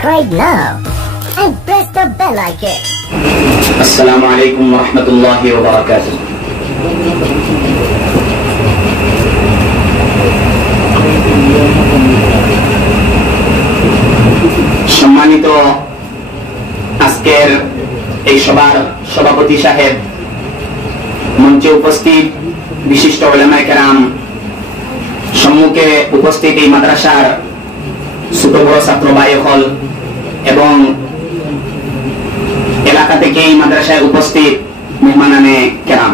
Subscribe now and press the bell icon. Assalamu alaikum wa rahmatullahi wa barakatuh. সম্মানিত আজকের এই সভার সভাপতি সাহেব, মঞ্চে উপস্থিত বিশিষ্ট উলামায়ে কেরাম, সম্মুখে উপস্থিত এই মাদ্রাসার ছোট বড় ছাত্র ভাই হল এবং এলাকা থেকে এই মাদ্রাসায় উপস্থিত মেহমানানে কেরাম,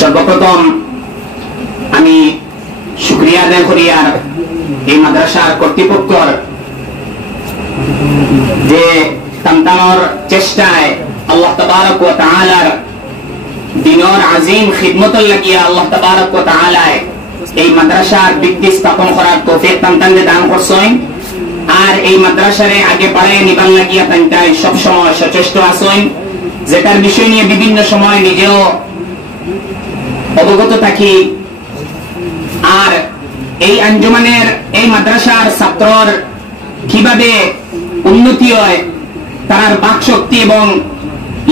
সর্বপ্রথম আমি শুকরিয়া আদায় করি আর এই মাদ্রাসার কর্তৃপক্ষর যে সন্তানের চেষ্টায় আল্লাহ তাবারক ওয়া তাআলার দিনের আজিম খিদমতের লাগিয়া আল্লাহ তাবারক ওয়া তাআলা এই মাদ্রাসার ভিত্তি স্থাপন করার তৌফিক সন্তানদের দান করছেন। আর এই মাদ্রাসারে আগে বাড়ায় নিবার লাগিয়া তাই সবসময় সচেষ্ট আছেন, যেটার বিষয় নিয়ে বিভিন্ন সময় নিজেও অবগত থাকি। আর এই আঞ্জুমানের এই মাদ্রাসার ছাত্রর কিভাবে উন্নতি হয়, তার বাক শক্তি এবং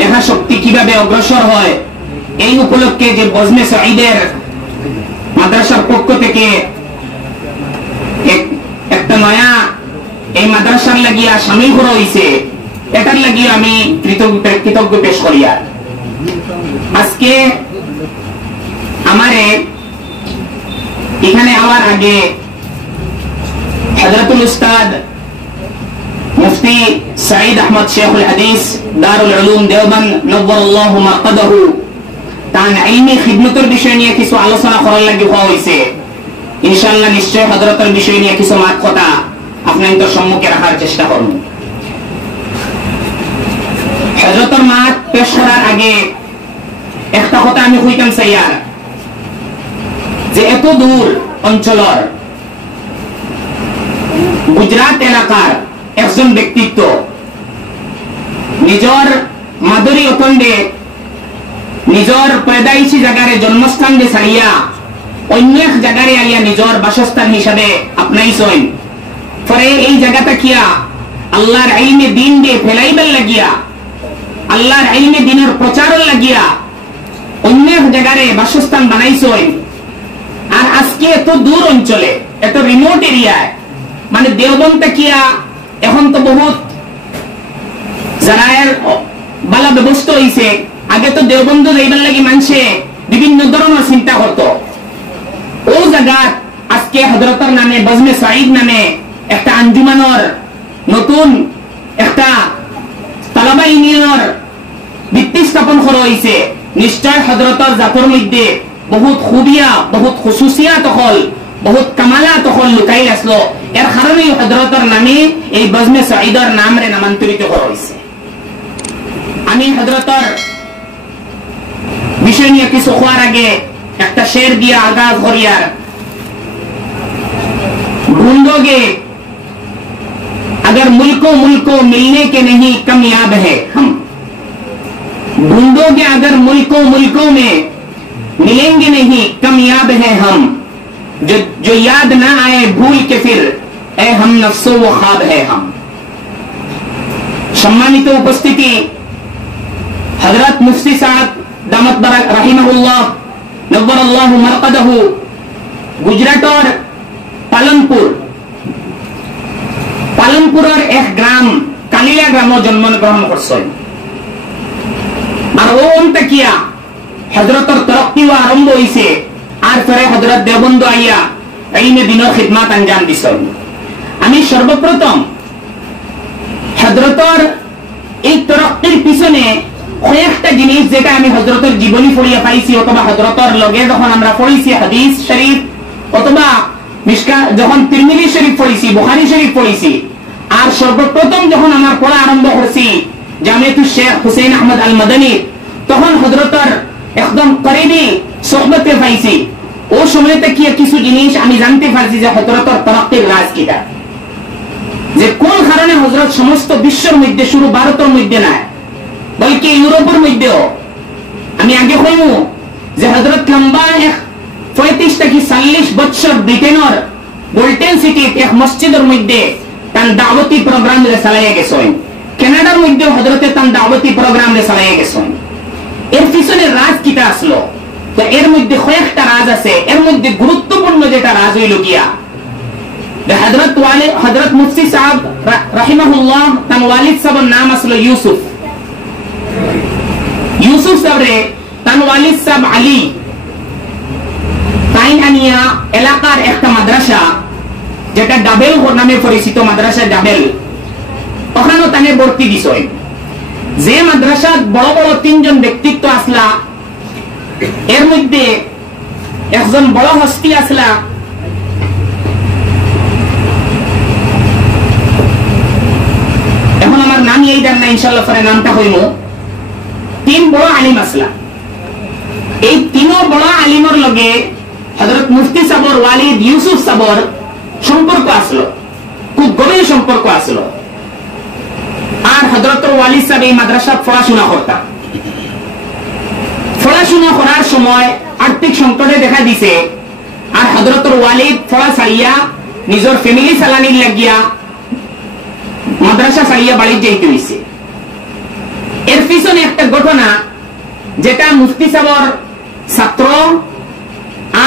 লেখা শক্তি কিভাবে অগ্রসর হয়, এই উপলক্ষে যে বজমে সঈদের মাদ্রাসার পক্ষ থেকে একটা নয়া এই মাদ্রাসার লাগিয়া সামিল করা হয়েছে, এটার লাগিয়ে আমি কৃতজ্ঞ পেশ করি। আজকে আমারে এখানে আওয়ার আগে হযরতুল উস্তাদ মুফতি সাঈদ আহমদ শেখুল হাদিস দারুল উলুম দেওবন্দ নব্বরাল্লাহু মারকাদাহু তার ইলমি খিদমতের বিষয় নিয়ে কিছু আলোচনা করার লাগি হওয়া হয়েছে। ইনশাআল্লাহ নিশ্চয় হযরতের বিষয় নিয়ে কিছু মাত কথা আপনাদের সম্মুখে রাখার চেষ্টা করব। হযরতের মাত পেশ করার আগে একটা কথা আমি কইতাম চাইয়ার, যে এত দূর অঞ্চলের গুজরাট এলাকার একজন ব্যক্তিত্ব নিজের মাদুরী অখণ্ডে নিজের পয়দাইশি জায়গায় জন্মস্থান দিয়ে ছাড়িয়া অন্য এক জায়গায় আইয়া নিজের বাসস্থান হিসাবে আপনাইছেন। পরে এই জায়গাটা কিয়া আল্লাহর ইলমে দ্বীন দিয়ে ফেলাইবার লাগিয়া, আল্লাহর ইলমে দ্বীনের প্রচারের লাগিয়া অন্য এক জায়গায় বাসস্থান বানাইছেন। আর আজকে এত দূর অঞ্চলে, এত রিমোট এরিয়ায়, মানে দেওবন্দটা কিয়া এখন তো বহুত জারায়ের বালা ব্যবস্থা হয়েছে। আগে তো দেওবন্দ যাইবার লাগি মানুষে বিভিন্ন ধরনের চিন্তা করত। ও জায়গা আজকে হযরতের নামে বজমে সাঈদ নামে একটা আঞ্জুমানের নতুন একটা তালাবা ইউনিয়নের ভিত্তি স্থাপন করা হয়েছে। নিশ্চয় হযরতের জাতর মধ্যে বহুত খুবিয়া, বহুত খুসুসিয়াত হল, বহুত কামালাত হল লুকাই আসলো। এর কারণে হযরতের নামে এই বজমে সাঈদের নামরে নামান্তরিত করা হয়েছে। আমি হযরতের বিষয় নিয়ে কিছু হওয়ার আগে একটা শের দিয়ে আগাজ করিয়ার, ढूंढोगे अगर मुल्को मिलने के नहीं कामयाब है हम, ढूंढोगे अगर मुल्कों में मिलेंगे नहीं कामयाब है हम, जो याद ना आए भूल के फिर ए हम नफ्सो वो ख्वाब है हम। सम्मानित उपस्थिति, हजरत मुफ्ती साहब दामत बरक रहिमाहुल्लाह नव्वराल्लाहु मरकदहु गुजराटर পালনপুরের এক গ্রাম কালিলা গ্রামে জন্মগ্রহণ করছেন। আর ও অন্তেকিয়া হযরতের তরক্কি আরম্ভ হইছে। আর পরে হযরত দেওবন্দ আইয়া ইলমে দ্বীনের খিদমত আঞ্জাম দিছেন। আমি সর্বপ্রথম হযরতের এই তরক্কির পিছনে কয়েকটা জিনিস, যেটা আমি হযরতের জীবনী পড়িয়া পাইছি অথবা হযরতের লগে যখন আমরা পড়িছি হাদিস শরীফ, অথবা যখন তিরমিজি শরীফ পড়িছি, বুখারী শরীফ পড়িছি, আর সর্বপ্রথম যখন আমার পড়া আরম্ভ করছি জামিয়াতুল শেখ হুসাইন আহমদ আল মাদানী, তখন হযরতের একদম করিবি সোহবতে পাইছি। ও সময়তে কি কিছু জিনিস আমি জানতে পারছি যে হযরতের তরক্কির রাজ কিটা, যে কোন কারণে হযরত সমস্ত বিশ্বের মধ্যে, শুধু ভারতের মধ্যে না বলকি ইউরোপের মধ্যেও, আমি আগে কইমু যে হযরত লম্বা 35 থেকে 40 বছর ব্রিটেনের বুলটেন সিটি এক মসজিদের মধ্যে তান দাওয়াতি প্রোগ্রাম রে চালাইয়া গেছেন কানাডার মধ্যে হযরতে তান দাওয়াতি প্রোগ্রাম রে চালাইয়া গেছেন এর পিছনে রাজ কিটা আসলো তো এর মধ্যে কয়েকটা রাজ আছে এর মধ্যে গুরুত্বপূর্ণ যেটা রাজ হইল গিয়া হযরত মুফতি সাহেব রাহিমাহুল্লাহ তান ওয়ালিদ সাহেবের নাম আসলো ইউসুফ সাহেবরে তান ওয়ালিদ সাহেব আলী তাই আনিয়া এলাকার একটা মাদ্রাসা যেটা ডাবেল নামে পরিচিত মাদ্রাসা ডাবেল ওখানেও তাকে ভর্তি দিছয় যে মাদ্রাসার বড় বড় তিনজন ব্যক্তিত্ব আসলা এর মধ্যে একজন বড় হস্তি আসলা এখন আমার নাম এই জান না ইনশাআল্লাহ পরে নামটা হইল তিন বড় আলিম আসলা এই তিনও বড় আলিমের লগে হযরত মুফতি সাহেবের ওয়ালিদ ইউসুফ সাহেবের সম্পর্ক আসলো খুব গভীর সম্পর্ক আসলো আর হযরত ওয়ালিদ সাহেব এই মাদ্রাসা পড়াশোনা করতা পড়াশোনা করার সময় আর্থিক সংকটে দেখা দিছে আর হযরত ওয়ালিদ পড়া ছাড়িয়া নিজের ফ্যামিলি চালানির লাগিয়া মাদ্রাসা ছাড়িয়া বাড়ি যাইতে হইছে এর পিছনে একটা ঘটনা যেটা মুফতি সাহেবের ছাত্র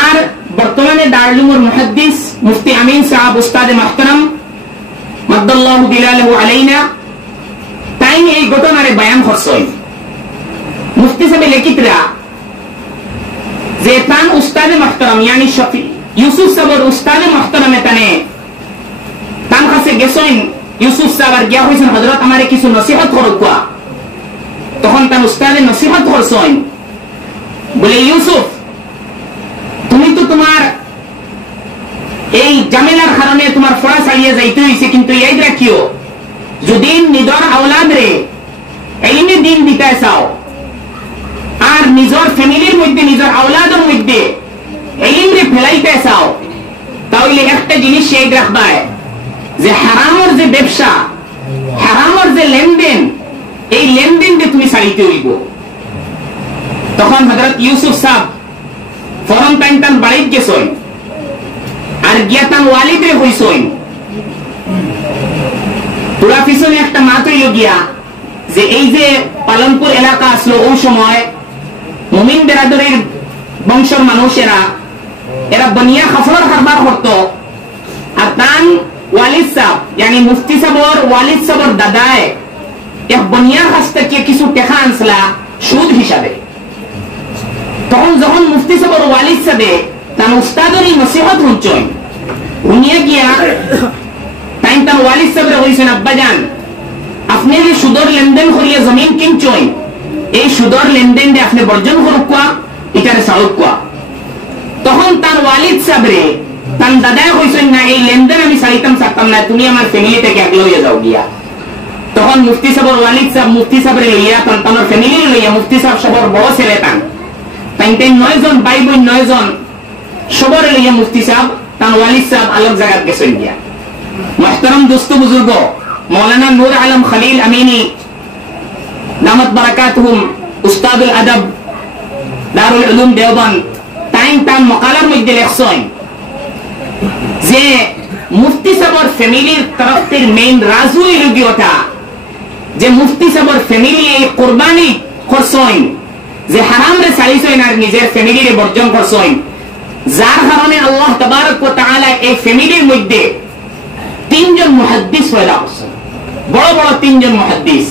আর বর্তমানে দারুলুমের মুহাদ্দিস মুফতি আমিন সাহেব উস্তাদে মুহতারাম মাদ্দাল্লাহু বিলালাহু আলাইনা তাই এই ঘটনারে বয়ান করছেন মুফতি সাহেব লিখিতরা যে তান উস্তাদে মুহতারাম yani শফি ইউসুফ সাহেবের উস্তাদে মুহতারামে তান কাছে গেছেন ইউসুফ সাহেব আর গিয়া হইছেন হযরত আমারে কিছু নসিহত করুক তখন তান উস্তাদে নসিহত করছেন বলে ইউসুফ তুমি তো তোমার এই জামেলার কারণে তোমার পড়া চালিয়ে যাইতে হইছে কিন্তু ইয়াদ রাখিও যদি নিজের আওলাদ রে ইলমে দ্বীন দিতে চাও আর নিজের ফ্যামিলির মধ্যে নিজের আওলাদের মধ্যে ইলম রে ফেলাইতে চাও তাহলে একটা জিনিস ইয়াদ রাখবা যে হারামের যে ব্যবসা হারামের যে লেনদেন এই লেনদেন যে তুমি ছাড়িতে হইব তখন হযরত ইউসুফ সাহেব ফরম টাইম বাড়িতে গেছেন আর গিয়া তান ওয়ালিদে হইছেন পুরা পিছনে একটা মাত হইল গিয়া যে এই যে পালনপুর এলাকা আসলো ওই সময় মুমিন বেরাদরির বংশের মানুষেরা এরা বনিয়া খাফর কারবার করতো আর তান ওয়ালিদ সাহেব yani মুফতি সাহেবের ওয়ালিদ সাহেবের দাদায় এক বনিয়ার কাছ থেকে কিছু টাকা আনছলা সুদ হিসাবে তখন যখন মুফতি সাহেবের ওয়ালিদ সাহেব তার উস্তাদের নসিহত শুনছেন উনিয়ে গিয়া তাই তার ওয়ালিদ সাহেবের কইছেন আব্বাজান আপনি যে সুদর লেনদেন করিয়া জমিন কিনছেন এই সুদর লেনদেন দিয়ে আপনি বর্জন করুক এটারে চালুক তখন তার ওয়ালিদ সাহেবরে তার দাদায় কইছেন না এই লেনদেন আমি চাইতাম চাকতাম না তুমি আমার ফ্যামিলি থেকে এক লইয়া যাও গিয়া তখন মুফতি সাহেবের ওয়ালিদ সাহেব মুফতি সাহেবরে লইয়া তার ফ্যামিলি লইয়া মুফতি সাহেব সবার বড় ছেলে তান তাই 9 জন ভাই বোন 9 জন সবার লইয়া মুফতি সাহেব তার ওয়ালিদ সাহেব আলাদা জায়গা গেছেন গিয়া মুহতারাম দোস্ত বুজুর্গ মৌলানা নূর আলম খলিল আমিনী দামাত বারাকাতুহুম উস্তাদুল আদব দারুল উলুম দেওবন্দ তাই তার মকালার মধ্যে লেখছেন যে মুফতি সাহেবের ফ্যামিলির তরফ থেকে মেইন রাজু ইলগিওটা যে মুফতি সাহেবের ফ্যামিলি এই কুরবানি করছেন যে হারাম রে ছাড়িছেন আর নিজের ফ্যামিলিরে বর্জন করছেন যার কারণে আল্লাহ তাবারক ওয়া তাআলা এই ফ্যামিলির মধ্যে তিনজন মুহাদ্দিস পয়দা করছেন বড় বড় তিনজন মুহাদ্দিস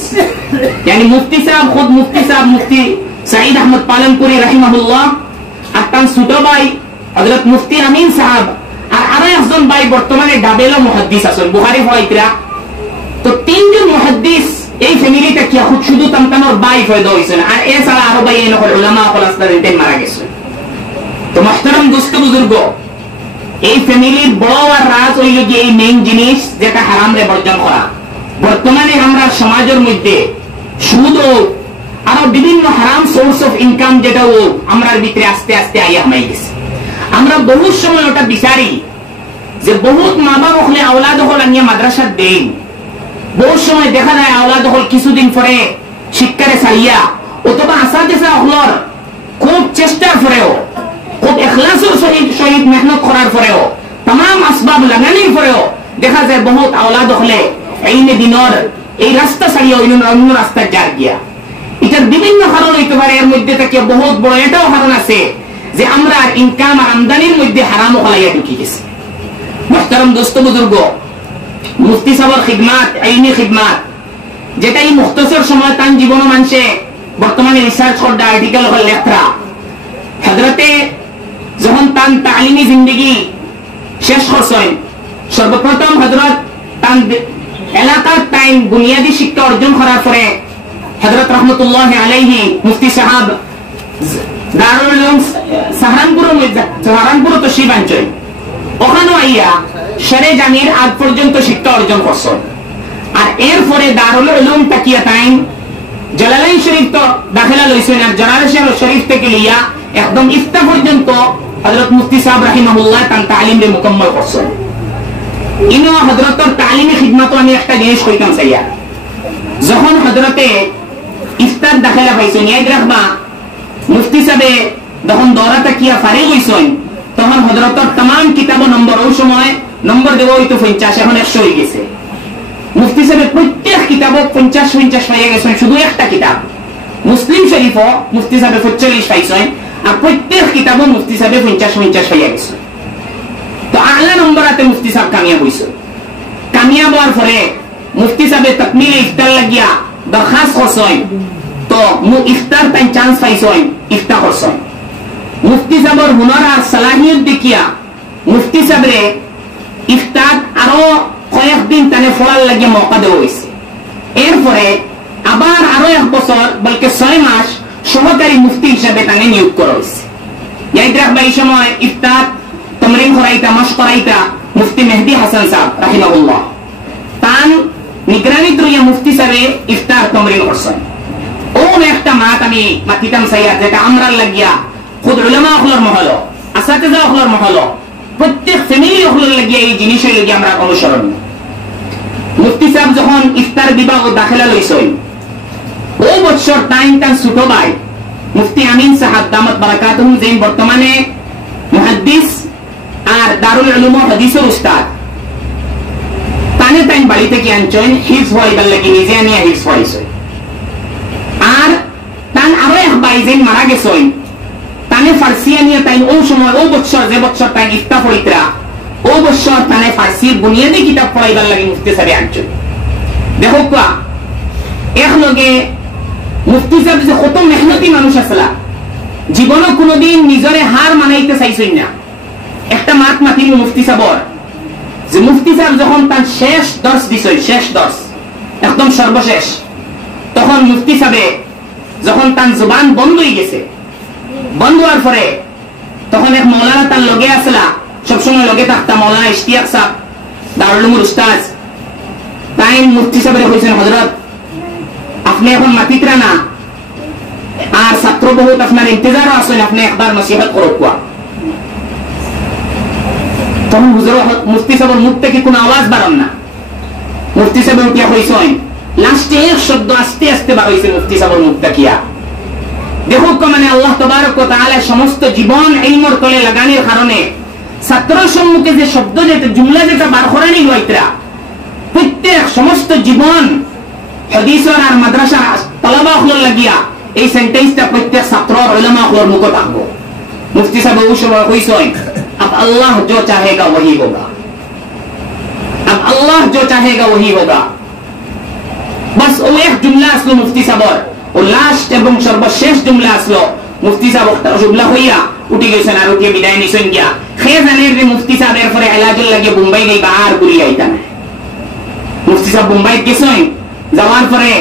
yani মুফতি সাহেব খুদ মুফতি সাহেব মুফতি সাঈদ আহমদ পালনপুরি রাহিমাহুল্লাহ আর তার ছোট ভাই হযরত মুফতি আমিন সাহেব আর আরো একজন ভাই বর্তমানে ডাবেলো মুহাদ্দিস আছেন বুখারী হইতরা তো তিনজন মুহাদ্দিস এই ফ্যামিলিটা কি খুব শুধু তামতানোর ভাই পয়দা হইছেন আর এছাড়া আরো ভাই এনকল উলামা খলাসদারিন মারা গেছে তো মুহতারাম দোস্ত বুজুর্গ এই ফ্যামিলির বড় আর রাজ হইল যে এই মেইন জিনিস যেটা হারাম রে বর্জন করা বর্তমানে আমরা সমাজের মধ্যে সুদ ও আরো বিভিন্ন হারাম সোর্স অফ ইনকাম যেটা ও আমরা ভিতরে আস্তে আস্তে আইয়া হয়ে গেছে আমরা বহু সময় ওটা বিচারি যে বহুত মা বাবা হলে আওলাদ হল আনিয়া মাদ্রাসা দেন বহু সময় দেখা যায় আওলাদ হল কিছুদিন পরে শিক্ষারে ছাড়িয়া অথবা আসাদেশা হলর খুব চেষ্টার পরেও খুব এখলাসের সহিত মেহনত করার পরেও तमाम আসবাব লাগানোর পরেও দেখা যায় বহুত আওলাদ হলে এইনে দিনর এই রাস্তা ছাড়িয়ে অন্য রাস্তা যার গিয়া। এটার বিভিন্ন কারণ হইতে পারে, এর মধ্যে থেকে বহুত বড় এটাও কারণ আছে যে আমরা ইনকাম আর আমদানির মধ্যে হারাম হলাইয়া ঢুকে গেছি। মুহতারাম দোস্ত বুজুর্গ, মুফতি সাহেবের খিদমাত, আইনি খিদমাত, যেটা এই মুখতসর সময় তান জীবন মানুষে বর্তমানে রিসার্চ করতে আর্টিকেল হল লেখরা হযরতে যখন তান তালিমি জিন্দগি শেষ করছেন, সর্বপ্রথম হযরত তান এলাকার তাইন বুনিয়াদী শিক্ষা অর্জন করার পরে হযরত রহমতুল্লাহ আলাইহি মুফতি সাহেব দারুল উলুম সাহারানপুর তশরিফ আনছেন। ওখানে আইয়া শরে জামির আজ পর্যন্ত শিক্ষা অর্জন করছেন। আর এরপরে দারুল উলুম তাকিয়া তাইন জালালাইন শরীফ তো দাখিলা লইছেন, আর জালালাইন শরীফ থেকে লিয়া একদম ইফতা পর্যন্ত হযরত মুফতি সাহেব রাহিমাহুল্লাহ তান তালিম রে মুকম্মল করছেন। ইনো হযরতের তালিমি খিদমত আমি একটা জিনিস কইতাম চাইয়া, যখন হযরতে ইফতার দাখিলা পাইছেন, ইয়াদ রাখবা মুফতি সাহেব যখন দৌরা তাকিয়া ফারিগ হইছেন তখন হযরতের तमाम কিতাব নম্বর ওই সময় নম্বর দেব হইতো 50, এখন 100 হয়ে গেছে। মুফতি সাহেব প্রত্যেক কিতাব 50 হয়ে গেছে, শুধু একটা কিতাব মুসলিম শরীফও মুফতি সাহেব 45 পাইছেন, আর প্রত্যেক কিতাব মুফতি সাহেব 50 হয়ে গেছে। তো আলা নম্বরাতে মুফতি সাহেব কামিয়াব হইছে। কামিয়াব হওয়ার পরে মুফতি সাহেব তাকমিল ইফতার লাগিয়া দরখাস্ত করছেন, তো ইফতার তাই চান্স পাইছেন, ইফতার করছেন। মুফতি সাহেবের হুনর আর সালাহিয়ত দেখিয়া মুফতি সাহেবরে ইফতার আরো কয়েকদিন তানে ফলার লাগিয়ে মৌকা দেওয়া হয়েছে। এরপরে আবার আরো 1 বছর বলকে 6 মাস সহকারী মুফতি হিসাবে তাকে নিয়োগ করা হয়েছে। ইয়াদ রাখবা এই সময় ইফতার তমরিন করাইতা, মাস করাইতা মুফতি মেহেদি হাসান সাহেব রাহিমাহুল্লাহ, তান নিগরানি দ্রুয়া মুফতি সাহেব ইফতার তমরিন করছেন। ও একটা মাত আমি মাতিতাম চাইয়া, যেটা আমরা লাগিয়া খুদ উলামা হলর মহল, আসাতিজা হলর মহল, প্রত্যেক ফ্যামিলি হলর লাগিয়া এই জিনিসের লাগিয়া আমরা অনুসরণ। মুফতি সাহেব যখন ইফতার বিভাগ দাখিলা লইছেন, ও বছর টাইম তান ছোট ভাই মুফতি আমিন সাহেব দামত বারাকাতুহু, যিনি বর্তমানে মুহাদ্দিস আর দারুল উলুম হাদিসের উস্তাদ, তানে তাই বাড়িতে কি আনছেন হিফজ হইবার লাগি, নিজে আনিয়া হিফজ হইছে। আর তান আরো 1 ভাই যিনি মারা গেছেন, তানে ফার্সি আনিয়া তাই ও সময় ও বছর যে বছর তাই ইফতা পড়িতরা, ও বছর তানে ফার্সির বুনিয়াদী কিতাব পড়াইবার লাগি মুফতি সাহেব আনছেন। দেখো কা একলগে মুফতি সাহেব যে কত মেহনতি মানুষ আসলা, জীবনে কোনোদিন নিজরে হার মানাইতে চাইছেন না। একটা মাত মাতিল মুফতি সাহেবর, যে মুফতি সাহেব যখন তার শেষ দর্শ দিছেন, শেষ দর্শ একদম সর্বশেষ, তখন মুফতি সাহেব যখন তার জবান বন্ধ হয়ে গেছে, বন্ধ হওয়ার পরে তখন এক মৌলানা তার লগে আসলা, সবসময় লগে থাকতা মৌলানা ইশতিয়াক সাহেব দারুল উলুমের উস্তাদ, তাই মুফতি সাহেব কইছেন, হযরত আপনি এখন মাতিতরা না, আর ছাত্র বহুত আপনার ইন্তজার আছেন, আপনি একবার নসিহত করুক। তখন হুজুর মুফতি সাহেবের মুখ থেকে কোনো আওয়াজ বাড়ান না। মুফতি সাহেব উঠিয়া কইছেন, লাস্টে এক শব্দ আস্তে আস্তে বার হইছে মুফতি সাহেবের মুখ তাকিয়া। দেখো মানে আল্লাহ তাবারক ওয়া তাআলা সমস্ত জীবন ইলমের তলে লাগানোর কারণে ছাত্র সম্মুখে যে শব্দ, যেটা জুমলা যেটা বার করানি লইতরা, প্রত্যেক সমস্ত জীবন হাদিসের আর মাদ্রাসা তালাবা হল লাগিয়া এই সেন্টেন্সটা প্রত্যেক ছাত্র উলামা হলর মুখে থাকবো। মুফতি সাহেব ওই সময় কইছেন, अब अल्लाह जो चाहेगा वही होगा, अब अल्लाह जो चाहेगा वही होगा। बस वो एक जुमला আসলো মুফতি সাহেবের, ও লাস্ট এবং সর্বশেষ জুমলা আসলো। মুফতি সাহেব জুমলা হইয়া উঠে গেছেন, আর উঠে বিদায় নিছেন গিয়া। খেজানের যে মুফতি সাহেবের পরে এলাজুল লাগিয়ে মুম্বাই গই, আর ঘুরি আইতা না। মুফতি সাহেব মুম্বাই গেছেন, যাওয়ার পরে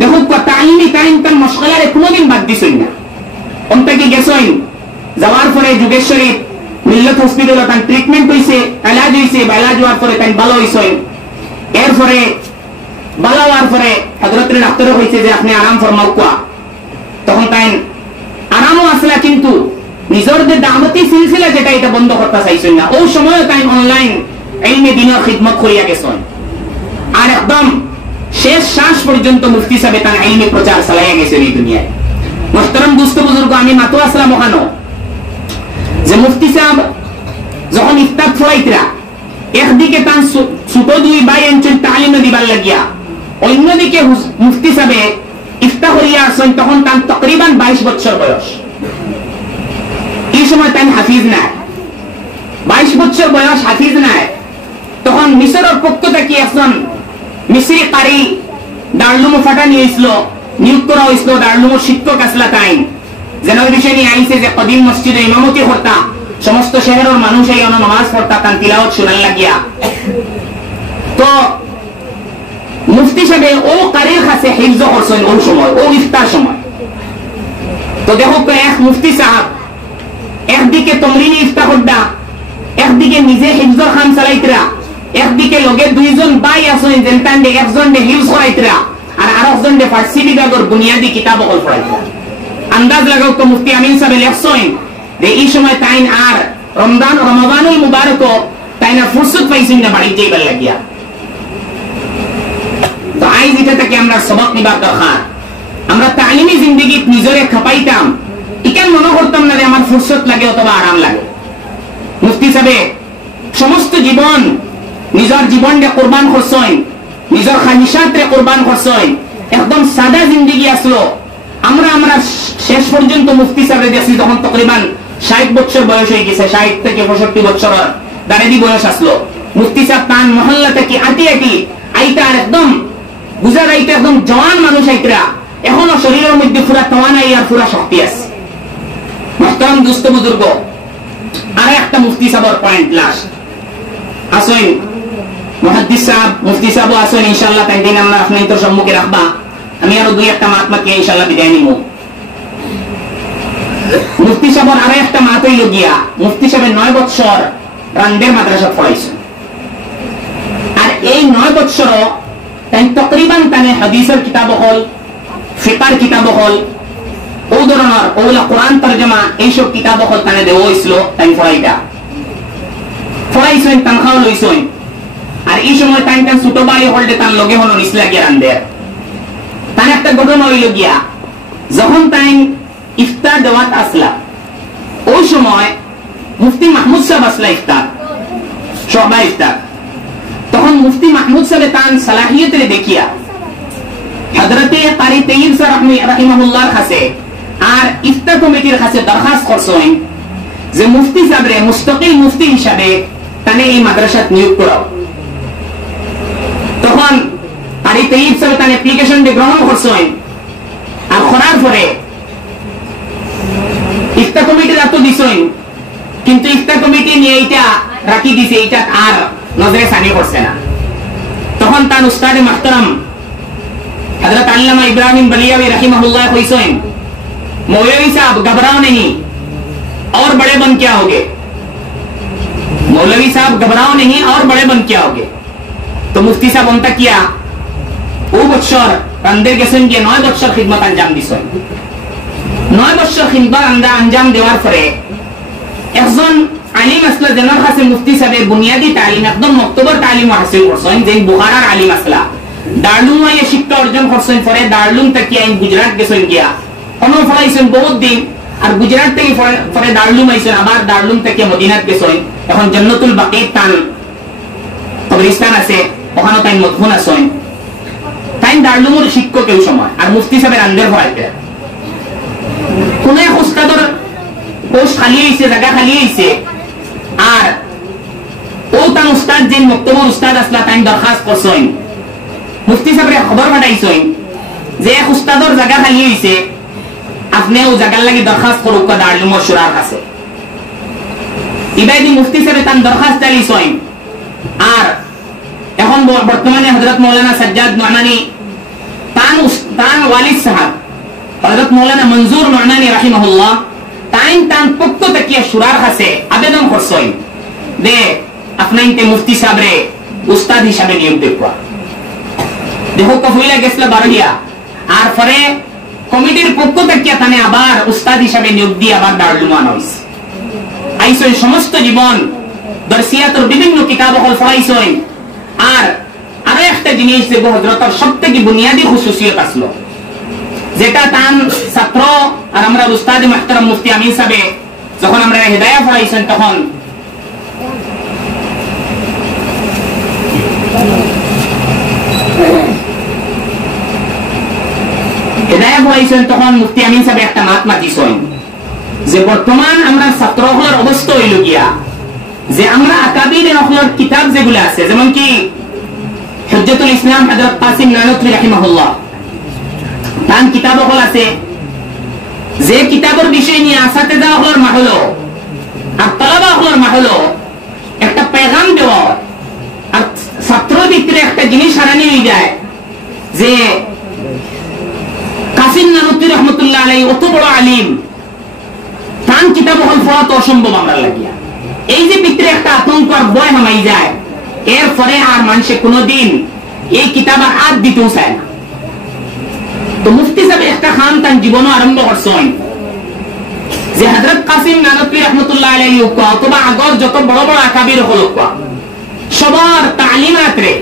দেখো তাইনি টাইম তার মশগলারে কোনোদিন বাদ দিছেন না। অন্তকে গেছেন, যাওয়ার পরে যুগেশ্বরী মিল্লত হসপিটালে তার ট্রিটমেন্ট হইছে, এলাজ হইছে, এলাজ হওয়ার পরে তাই ভালো হইছেন। এরপরে ভালো হওয়ার পরে হযরতের ডাক্তারও হইছে যে আপনি আরাম ফরমাও কোয়া। তখন তাই আরামও আসলা, কিন্তু নিজের যে দাওয়াতি সিলসিলা যেটা এটা বন্ধ করতে চাইছেন না। ওই সময় তাই অনলাইন ইলমে দ্বীনের খিদমত করিয়া গেছেন, আর একদম শেষ শ্বাস পর্যন্ত মুফতি সাহেব তার ইলমি প্রচার চালাইয়া গেছেন এই দুনিয়ায়। মুহতারাম দোস্ত বুজুর্গ, আমি মাতো আসলাম ওখানো যে মুফতি সাহেব যখন ইফতার ফলাইতরা একদিকে তান ছোট দুই ভাই অঞ্চল তালিম দিবার লাগিয়া, অন্যদিকে মুফতি সাহেবে ইফতার করিয়া আসেন, তখন তার তকরিবান 22 বছর বয়স। এই সময় তাই হাফিজ নাই, 22 বছর বয়স হাফিজ নাই। তখন মিশরের পক্ষ থেকে একজন মিশরি কারি দারুলুমো ফাটা নিয়ে এসলো, নিয়োগ করা হয়েছিল, দারুলুমোর শিক্ষক আসলা তাই যেন বিষয় নিয়ে আইসে যে কদিম মসজিদে ইমামতি করতা, সমস্ত শহরের মানুষ এই নামাজ পড়তা, তান তিলাওয়াত শুনার লাগিয়া। তো মুফতি সাহেব ও কারির কাছে হিফজ করছেন ওই সময়, ও ইফতার সময়। তো দেখো এক মুফতি সাহেব একদিকে তমরিনি ইফতার করদা, একদিকে নিজে হিফজর খান চালাইতরা, একদিকে লগে দুইজন ভাই আছেন যেন একজন হিফজ করাইতরা আর আরেকজন ফার্সি বিভাগের বুনিয়াদী কিতাব অকল পড়াইতরা। আন্দাজ লাগাও তো মুফতি আমিন সাহেব লেখছেন যে এই সময় তাইন আর রমাদানুল মুবারক তাইনা ফুরসত পাইছেন না বাড়ি যাইবার লাগিয়া। তো আইজ এটা থেকে আমরা সবক নিবার দরকার। আমরা তালিমি জিন্দগি নিজরে খাপাইতাম, ইকেন মনে করতাম না যে আমার ফুরসত লাগে অথবা আরাম লাগে। মুফতি সাহেব সমস্ত জীবন নিজের জীবনকে কোরবান করছেন, নিজের খানিসাতরে কোরবান করছেন, একদম সাদা জিন্দগি আসলো। আমরা শেষ পর্যন্ত মুফতি সাহেব দেখছি তখন তকরিবান 60 বছর বয়স হয়ে গেছে, 60 থেকে 65 বছর দাঁড়াদি বয়স আসলো। মুফতি সাহেব তান মহল্লা থেকে আটি আইতা আর একদম বুঝার আইতা একদম জওয়ান মানুষ আইতরা, এখনো শরীরের মধ্যে পুরা তোয়ানাই আর পুরা শক্তি আছে। মুহতারাম দোস্ত বুজুর্গ, আর একটা মুফতি সাহেবের পয়েন্ট লাস্ট আসেন মুহাদ্দিস সাহেব, মুফতি সাহেব আসেন ইনশাআল্লাহ, তাই দিন আমরা আপনি তো সম্মুখে রাখবা। আমি আরো দুই একটা মাতমাকে ইনশাআল্লাহ বিদায় নিব। মুফতি সাহেবের আরো একটা মাত হইল গিয়া, মুফতি সাহেব 9 বছর রান্দের মাদ্রাসা পড়াইছেন। আর এই 9 বছর তাই তকরিবান তানে হাদিসের কিতাব হল, ফিকার কিতাব হল, ও ধরনের ওগুলা কোরআন তরজমা এইসব কিতাব হল তানে দেওয়া হয়েছিল। তাই পড়াইছেন, তানখাও লইছেন। আর এই সময় তাই ছোট ভাই হলডে তার লগে হল নিসলা গিয়া রান্দের। তার একটা ঘটনা হইল গিয়া, যখন তাই ইফতার দেওয়াত আসলা, ওই সময় মুফতি মাহমুদ সাহেব আসলা ইফতার, সবাই ইফতার। তখন মুফতি মাহমুদ সাহেব তার সালাহিয়তের দেখিয়া হযরতে কারি তাইয়িব সাহেব রাহিমাহুল্লাহর কাছে আর ইফতার কমিটির কাছে দরখাস্ত করছেন যে মুফতি সাহেবরে মুস্তাকিল মুফতি হিসাবে তানে এই মাদ্রাসাত নিয়োগ করাও। তখন কারি তাইয়িব সাহেব তার অ্যাপ্লিকেশন গ্রহণ করছেন। আর করার পরে ইফতার কমিটির এত দিছেন, কিন্তু ইফতার কমিটি নিয়ে এটা রাখি দিছে, এটা আর নজরে সানি করছে না। তখন তার উস্তাদে মুহতারাম हजरत अल्लामा इब्राहिम बलियावी रहिमहुल्लाह कइसेन, मौलवी साहब घबराओ नहीं और बड़े बन क्या होगे, मौलवी साहब घबराओ नहीं और बड़े बन क्या होगे। तो मुफ्ती साहब उनता किया ও বছর রান্দের গেছেন গিয়ে 9 বছর খিদমত আঞ্জাম দিছেন। 9 বছর খিদমত আঞ্জাম দেওয়ার পরে একজন আলিম আসলা যেনার কাছে মুফতি সাহেব বুনিয়াদি তালিম একদম মক্তবর তালিম হাসিল করছেন, যে বুখারার আলিম আসলা দারুলুমে শিক্ষা অর্জন করছেন। পরে দারুলুম থেকে আইন গুজরাট গেছেন গিয়া কোনো ফলাইছেন বহুত দিন, আর গুজরাট থেকে পরে দারুলুম আইছেন, আবার দারুলুম থেকে মদিনাত গেছেন। এখন জান্নাতুল বাকি তান কবরস্থান আছে, ওখানে তাই মদফুন আছেন। তাই দারুলুমের শিক্ষক এই সময়, আর মুফতি সাহেবের আন্দের হইতে কোন এক উস্তাদর পোস্ট খালি হইছে, জায়গা খালি হইছে। আর ও তান উস্তাদ যে মক্তবর উস্তাদ আসলা তাই দরখাস্ত করছেন, মুফতি সাহেবের খবর পাঠাইছেন যে এক উস্তাদর জায়গা খালি হইছে, আপনি ও জায়গার লাগি দরখাস্ত করুক দারুলুমের শুরার কাছে। ইবাইদি মুফতি সাহেব তান দরখাস্ত চালিয়েছেন। আর এখন বর্তমানে হযরত মাওলানা সাজ্জাদ নু'মানী তান ওয়ালিদ সাহেব হযরত মাওলানা মনজুর নু'মানী রাহিমাহুল্লাহ তান পক্ষ থেকে শুরার কাছে আবেদন করছেন যে আপনাইতে মুফতি সাহেবরে উস্তাদ হিসাবে নিয়োগ দেওয়া। দেখো কফিলা গেছিল বারহিয়া, আর পরে কমিটির পক্ষ থেকে তানে আবার উস্তাদ হিসাবে নিয়োগ দিয়ে আবার দারুল উলুম হইছে। আইছেন সমস্ত জীবন দরসিয়াতের বিভিন্ন কিতাব হল পড়াইছেন। আর আরো একটা জিনিস যে হযরতের সবথেকে বুনিয়াদী খুশুসিয়ত আসলো, যেটা তান ছাত্র আর আমরা উস্তাদ মুহতারাম মুফতি আমিন সাহেব যখন আমরা হিদায়াত পড়াইছেন, তখন পড়াইছেন তখন মুফতি আমিন সাহেব একটা মাত মাতিছেন যে বর্তমান আমরা ছাত্রদের অবস্থা হইল গিয়া যে আমরা আকাবির নকলের কিতাব যেগুলো আছে যেমন কি হুজ্জাতুল ইসলাম হযরত কাসিম নানুতুই রাহিমাহুল্লাহ তার কিতাব হল আছে যে কিতাবের বিষয় নিয়ে আসাতেজা হলর মাহলো আর তালাবা হলর মাহলো একটা পেগাম দেওয়া আর ছাত্র ভিতরে একটা জিনিস হারানি হয়ে যায় যে কাসিম নানুতুই রহমতুল্লাহ আলাইহি অত বড় আলিম তার কিতাব হল পড়া তো অসম্ভব আমরা লাগিয়া এই যে ভিতরে একটা আতঙ্ক আর ভয় হামাই যায় এরপরে আর মানুষে কোনোদিন এই কিতাবের হাত দিতেও চায় না তো মুফতি সাহেব একটা খান তার জীবন আরম্ভ করছেন যে হযরত কাসিম নানুতুই রহমতুল্লাহ আলাইহি অথবা আগর যত বড় বড় আকাবির হল সবার তালিমাতরে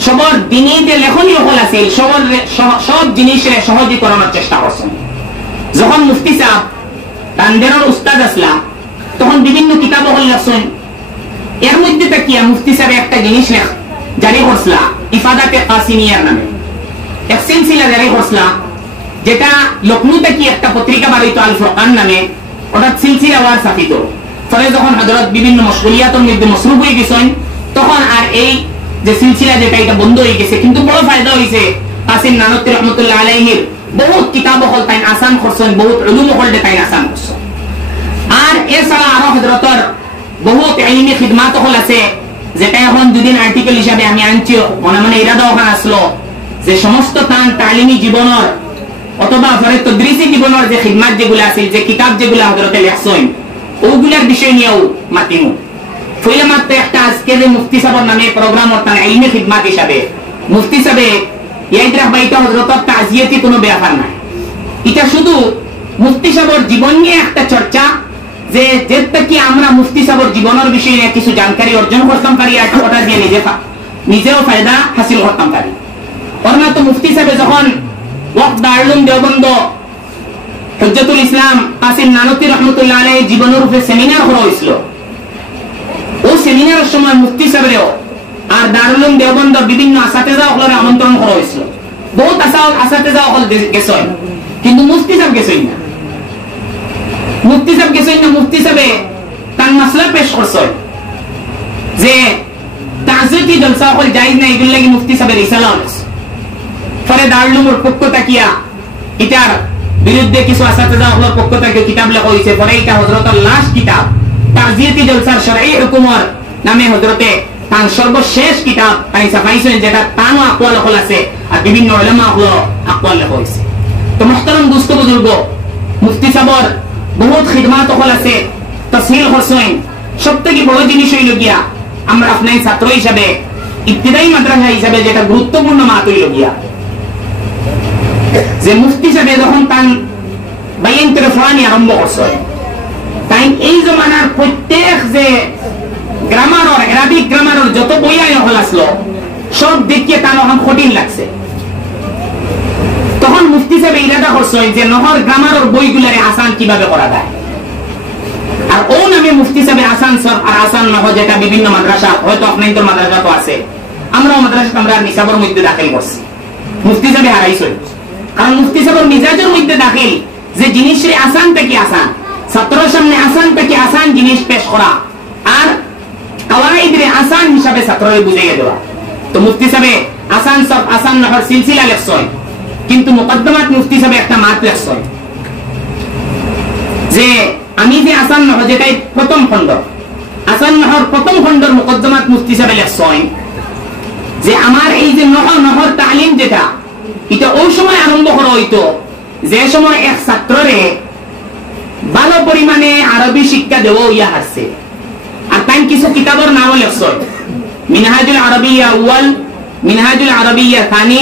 সবার দিনই যে লেখনী হল আছে সব জিনিসের সহজীকরণের চেষ্টা করছেন যখন মুফতি সাহেব তান্দেরের উস্তাদ আসলা তখন বিভিন্ন কিতাব হল লেখছেন এর মধ্যে তাকিয়া মুফতি সাহেব একটা জিনিস জারি করছলা ইফাদাতে কাসিমিয়ার নামে এক সিলসিলা জারি করছলা যেটা লখনৌ থেকে একটা পত্রিকা বার হইতো আল ফুরকান নামে ওটা সিলসিলা ওয়ার সাফিত ফলে যখন হযরত বিভিন্ন মশগুলিয়াতের মধ্যে মশরুফ হয়ে গেছেন তখন আর এই যে সিলসিলা যেটা এটা বন্ধ হয়ে গেছে কিন্তু বড় ফায়দা হইছে কাসিম নানুতুই রহমতুল্লাহ আলাইহির বহুত কিতাব হল তাই আসান করছেন বহুত উলুম হল তাই আসান করছেন আর এছাড়া আরো হযরতর বহুত ইলমি খিদমাত হল আছে যেটা এখন দুদিন আর্টিকেল হিসাবে আমি আনছি মনে মনে ইরাদা ওখানে আসলো যে সমস্ত তান তালিমি জীবনের অথবা ফরে তদরিসি জীবনের যে খিদমাত যেগুলো আছে যে কিতাব যেগুলো হযরতে লেখছেন ওগুলার বিষয় নিয়েও মাতিমু ফলে মাত্র একটা আজকে যে মুফতি সাহেবের নামে প্রোগ্রাম অর্থাৎ ইলমি খিদমাত হিসাবে মুফতি সাহেব ইয়াইদরা বাইটা হযরতর তাজিয়াতি কোনো ব্যাপার নাই এটা শুধু মুফতি সাহেবের জীবন নিয়ে একটা চর্চা যে যেটা কি আমরা মুফতি সাহেবের জীবনের বিষয়ে কিছু জানকারি অর্জন করতাম পারি আর ওটা দিয়ে নিজেও ফায়দা হাসিল করতাম পারি অর্থাৎ তো মুফতি সাহেব যখন ওয়াক্ত দারুল দেওবন্দ হুজ্জাতুল ইসলাম কাসিম নানুতুই রহমতুল্লাহ আলাইহি জীবনের উপরে সেমিনার করা হয়েছিল ও সেমিনারের সময় মুফতি সাহেবেও আর দারুল দেওবন্দ বিভিন্ন আসাতেজা হলরে আমন্ত্রণ করা হয়েছিল বহুত আসাতেজা হল গেছেন কিন্তু মুফতি সাহেব গেছেন না মুফতি সাহেব গেছেন না মুফতি সাহেব তার মাসলা পেশ করছেন যে তাজিয়তি জলসা হল জায়েজ না এগুলো লাগি মুফতি সাহেবের রিসালা হয়েছে ফলে দারুলুমের পক্ষ তাকিয়া এটার বিরুদ্ধে কিছু আসাতেজা হলর পক্ষ থেকে কিতাব লেখা হয়েছে পরে এটা হযরতের লাস্ট কিতাব তাজিয়তি জলসার শরঈ হুকুমের নামে হযরতে তার সর্বশেষ কিতাব তাই ছাপাইছেন যেটা তানও আকওয়াল হল আছে আর বিভিন্ন উলামা হল আকওয়াল লেখা হয়েছে তো মুহতারাম দোস্ত বুজুর্গ মুফতি সাহেবের বহুত খিদমাত হল আছে তাসহিল করছেন সবথেকে বড় জিনিস হইল গিয়া আমরা আপনার ছাত্র হিসাবে ইবতিদায়ী মাদ্রাসা হিসাবে যেটা গুরুত্বপূর্ণ মাত হইল গিয়া যে মুফতি সাহেব যখন তার বাইন তেরফানি আরম্ভ করছে তাই এই জমানার প্রত্যেক যে গ্রামার আরবিক গ্রামার যত বই আইন হল আসলো সব দেখিয়ে তার এখন কঠিন লাগছে তখন মুফতি সাহেব ইরাদা করছে যে নহর গ্রামার বইগুলারে আসান কিভাবে করা যায় আর ও নামে মুফতি সাহেব আসান সর আর আসান নহ যেটা বিভিন্ন মাদ্রাসা হয়তো আপনাদের মাদ্রাসা তো আছে আমরাও মাদ্রাসা আমরা নিসাবের মধ্যে দাখিল করছি মুফতি সাহেব হারাইছে কারণ মুফতি সাহেবের মিজাজের মধ্যে দাখিল যে জিনিসের আসান থেকে আসান ছাত্রের সামনে আসান থেকে আসান জিনিস পেশ করা আর কাওয়াইদের আসান হিসাবে ছাত্রকে বুঝিয়ে দেওয়া তো মুফতি সাহেব আসান সব আসান নহর সিলসিলা লেখছেন কিন্তু মুকদ্দমাত মুফতি সাহেব একটা মাত লেখছেন যে আমি যে আসান নহ যেটাই প্রথম খণ্ড আসান নহর প্রথম খণ্ডের মুকদ্দমাত মুফতি সাহেব লেখছেন যে আমার এই যে নহর তালিম যেটা এটা ওই সময় আরম্ভ করা হইতো যে সময় এক ছাত্ররে ভালো পরিমাণে আরবি শিক্ষা দেওয়া ইয়া হাসছে আর তাই কিছু কিতাবের নাম লেখছেন মিনহাজুল আরবিয়া আউয়াল মিনহাজুল আরবিয়া থানি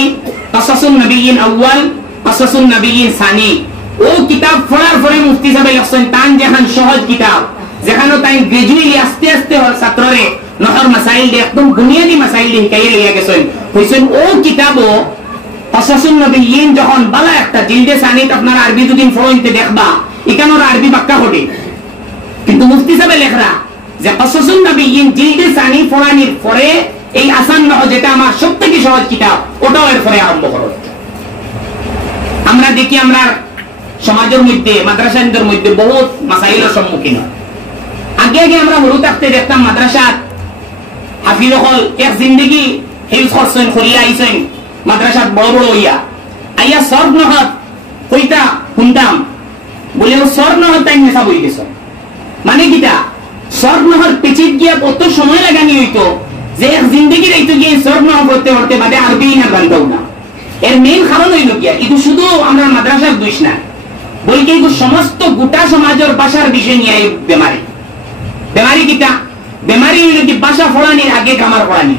কাসাসুন নবিয়িন আউয়াল কাসাসুন নবিয়িন সানি ও কিতাব পড়ার পরে মুফতি সাহেব লেখছেন তান যেখান সহজ কিতাব যেখানে তাই গ্রাজুয়েটলি আস্তে আস্তে ছাত্ররে নহর মাসাইল দিয়ে একদম বুনিয়াদী মাসাইল দিয়ে শিখাইয়ে লিয়া গেছেন হইছেন ও কিতাবও কাসাসুন নবিয়িন যখন বালা একটা জিলদে সানিত আপনারা আরবি দুদিন পড়তে দেখবা এখানের আরবি বাক্কা ঘটে কিন্তু মুফতি সাহেব লেখরা যে কাসাসুন নবিয়িন জিলদে সানি পড়ানির পরে এই আসান নহ যেটা আমার সবথেকে সহজ কিতাব ওটাও এর পরে আরম্ভ করো আমরা দেখি আমরা সমাজের মধ্যে মাদ্রাসাদের মধ্যে বহুত মাসাইলের সম্মুখীন হয়। আগে আগে আমরা হরু থাকতে দেখতাম মাদ্রাসাত হাফিজ হল এক জিন্দগি হিফজ করছেন খলিয়া আইছেন মাদ্রাসাত বড় বড় হইয়া আইয়া সর্ব নহত কইতা শুনতাম বলে সর্ব নহত তাই নেশা বই গেছ মানে কিটা সর্ব নহর পেচিত গিয়া কত সময় লাগানি হইতো যে এক জিন্দগি রইতো গিয়ে সর্ব নহ করতে করতে বাদে আরবি না জানতাম না। এর মেইন কারণ হইল গিয়া কিন্তু শুধু আমরা মাদ্রাসার দোষ না বলকে সমস্ত গোটা সমাজের ভাষার বিষয় নিয়ে বেমারি বেমারি কিটা বেমারি হইল কি ভাষা ফোড়ানির আগে গ্রামার ফোড়ানি।